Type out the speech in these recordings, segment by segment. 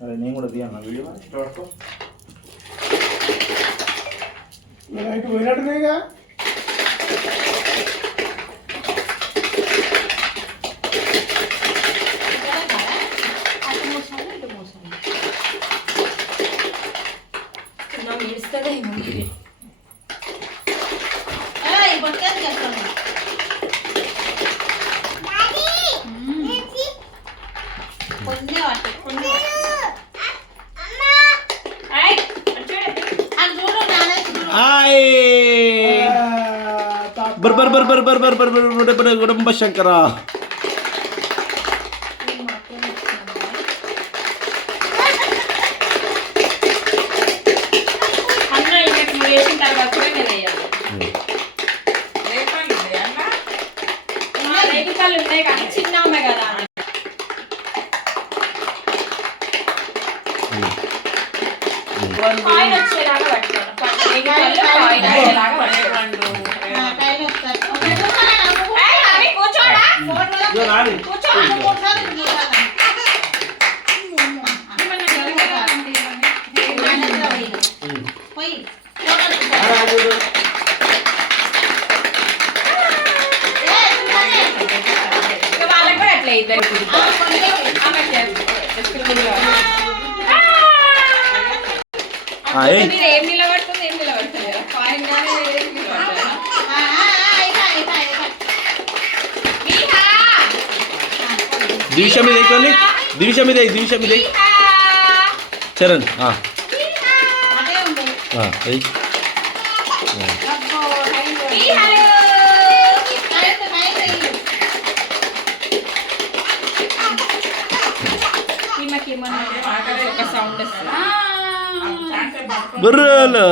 అరే నేను కూడా తీయన్నా వీడియో ఇష్టపడుకో ఇటు పోయినట్టునేగా बर बर बर बर बर बर बर बर बर गुडंब शंकरा दिविशा में देखो नहीं दिविशा में देख चरण हाँ हाँ सही बरला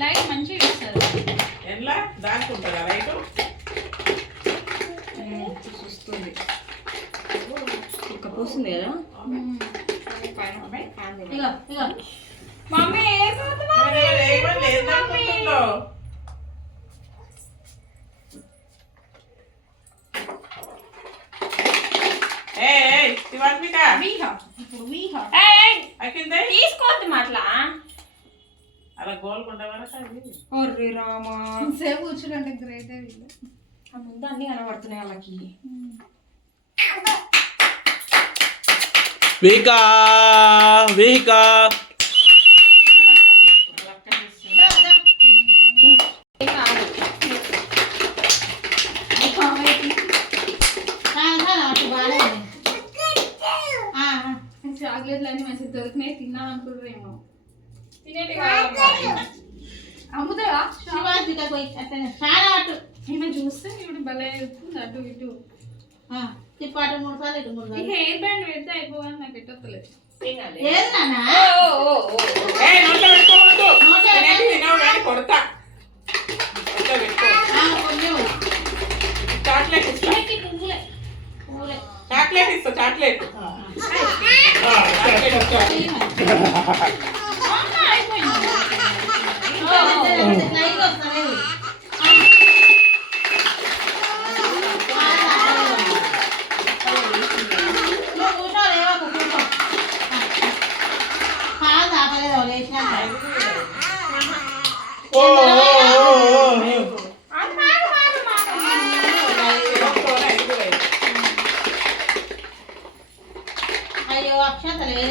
లైట్ మంచిగా ఇస్తుంది ఎలా దాచుకుంటారా లైట్ చూస్తుంది ఒక పోస్తుంది కదా మమ్మీ తీసుకోవద్దు మాట్లా అలా గోల్కొండ వరకు ఒర్రి రామా సేపు కూర్చుంటే గ్రేట్ వీళ్ళు ముందు అన్ని కనబడుతున్నాయి వాళ్ళకి वेहिका वेहिका చాక్లెట్లు అన్ని మంచిగా దొరికినాయి తిన్నాను అనుకుంటారేమో అమ్ముతావా ఏమైనా చూస్తే ఇప్పుడు భలే అవుతుంది అటు ఇటు తిప్పాటు 3 సార్లు ఇటు 3 సార్లు హెయిర్ బ్యాండ్ పెడితే అయిపోగానే నాకు పెట్టలేదు ఏది నాన్న కొడతా చాక్లెట్ ఇస్తా చాక్లెట్ అయ్యో అక్షతలే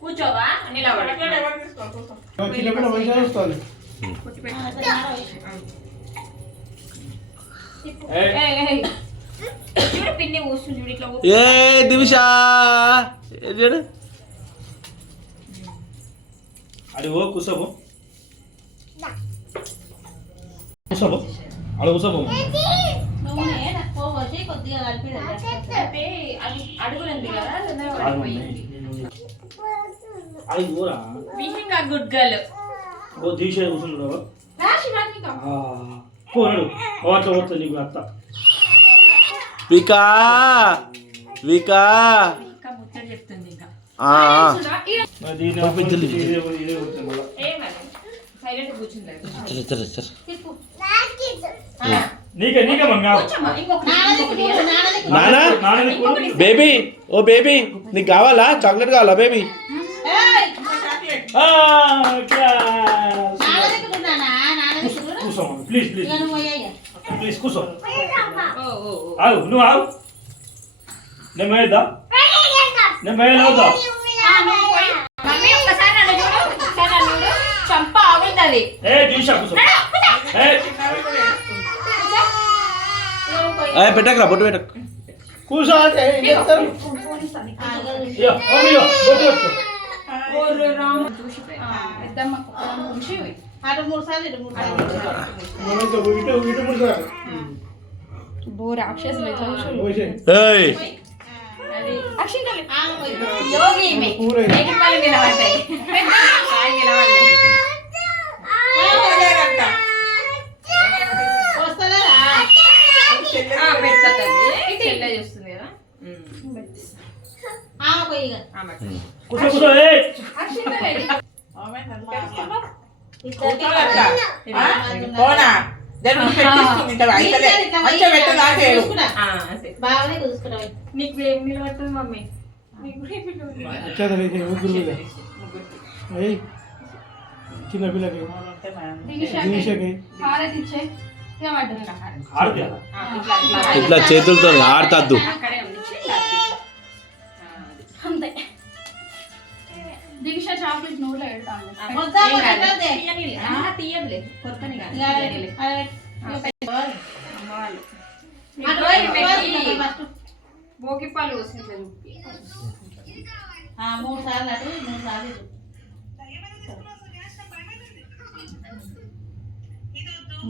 కూర్చోవా పిన్ని కూర్చుంది ఇట్లా ఏ దివిషా ఏడు అడి ఓ కుసబు కుసబు అడ కుసబు నూనె తక్కువ పోసి కొద్దిగా కలిపి అంటే అది అడుగులంది కదా తొందరగా కాదు మమ్మీ. పడిపోయింది. అది ఊరా Being a good girl. ఓ తీసే కూర్చుంటావు రా శివాత్మిక. పోయాడు అట్లా పోతుంది నీకు అత్త వికా వికా ఇంకా ముచ్చట చెప్తుంది ఇంకా. ఏమని సైలెంట్ కూర్చుంది. తిప్పు నీకే నీకే మంగా కూర్చోమ్మా, ఇంకొకటి, నాన్నది ఇంకొకటి. కూడు, నాన్నది కూడు. నానా ఇంకొకటి. బేబీ ఓ బేబీ నీకు కావాలా చాక్లెట్ కావాలా బేబీ ఏయ్, చాక్లెట్ నాన్నది కూడు నాన్న, నాన్నది కూడు. కూర్చో ప్లీజ్ ప్లీజ్ ఇక నువ్వు పోయాయి. ప్లీజ్ కూర్చో ఓ, ఓ, ఓ. ఆగు నువ్వు ఆగు నేను వేయద్దా నేను వేయలేదా ఆ, నువ్వు పోయి. మమ్మీ ఒక్కసారి నన్ను చూడు, ఒక్కసారి నన్ను చూడు. చంప ఆగుతుంది. ఏ తీసా కూర్చో ఏ చిన్నవి కూడా వేస్తుంది. నువ్వు పోయి. ఏ పెట్టకరా బొట్టు పెట్టకు కూర్చో అంటే ఏం చేస్తారు? ఇయ్యో, మమ్మీ ఇయ్యో, బొట్టు పెట్టుకో ఓర్రే రామ. చూసిపోయి. పెద్దమ్మ ఉంచి అటు 3 సార్లు ఇటు 3 సార్లు. మనం ఇటు ఇటు కూర్చోవాలి. బో రాక్షసులు ఎట్లా కూర్చోరు. పోసేయ్. ఏయ్ అది అక్షింతలు. ఆమె పోయి. యోగి ఈమె. కూర ఇది. మేకపాలు నిలబడ్డాయి. కాయ నిలబడలేదు. పోలేదంట. వస్తలేదా? ఆ, పెడతా తల్లి. చెల్లె చూస్తుంది కదా. ఆమె పోయి ఇక. ఆమె. కూర్చో కూర్చో ఏ ఆమె నల్ల ఇద్దరికి కూర్చోవాలట. పోనా జరుగు పెట్టిస్తుంది ఇంత అయితలే మంచిగా పెట్టదాకేడు చూసుకున్నా. ఆ, సరే. బాగానే చూసుకున్నావు. నీకు ఏం నిలబడుతుంది మమ్మీ? నీకు ఏం నిలబడుతుంది? వచ్చేది నీకు ముగ్గురు మీద. ఏయ్ చిన్న పిల్లకి దినేషకి హారతి ఇచ్చే ఇక పడ్డది హారతి. ఆడతా ఆ, ఇట్లా, ఇట్లా. ఇట్లా చేతులతో ఆడతాద్దు అక్కడే ఉంది. ఇట్లా. అంతే దీక్ష చాక్లెట్ నోట్లో పెడతాను. వద్దా ఏం కాదు. వద్దా? తీయనీలే. ఆ, తీయదులే. కొరకని కాదు. ఇక తీయనీలే. అదే. అమ్మ వాళ్ళు. అటు పోయి పోయి, పెట్టి ఫస్ట్. భోగిపాలు పోసి ఇట్లా చూపి. 3 సార్లు అటు 3 సార్లు ఇటు.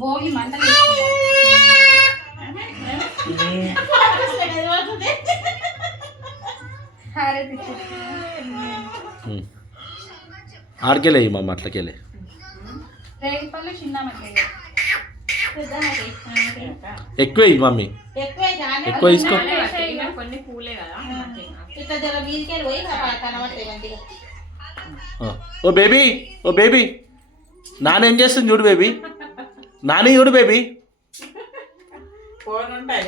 భోగి మంటలు హారతి ఇచ్చే ఆడికెళ్ళే మమ్మ అట్లకెళ్ళే రేగిపళ్ళు చిన్న మధ్య ఎక్కువ ఇయ్యి మమ్మీ ఎక్కువే చాలా. ఎక్కువ తీసుకో కొన్ని పూలే కదా. ఇట్లా జర వీధికెళ్ళి పోయి కనబడతాయి మంచిగా. ఓ బేబీ ఓ బేబీ నానేం చేస్తుంది చూడు బేబీ నాని చూడు బేబీ ఫోన్ ఉంటాయి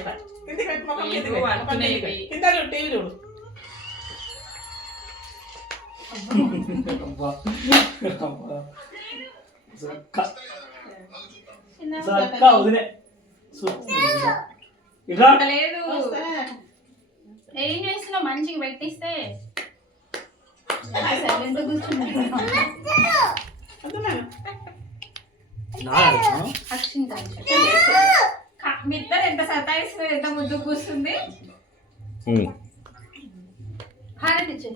కిందికి పెట్టి మొక్కలు కిందికి ఏదో పెట్టి, మొక్కలు కిందికి అనుకునేవి. పెట్టి. కింద చూడు టీవీ చూడు ఇట్లా లేదు. ఏం చేస్తున్నావు మంచిగా పెట్టిస్తే సైలెంట్ కూర్చున్నాను. అక్షింత మీ ఇద్దరు ఎంత సతాయిస్తున్నారు, ఎంత ముద్దు కూర్చుంది. హారతి ఇచ్చే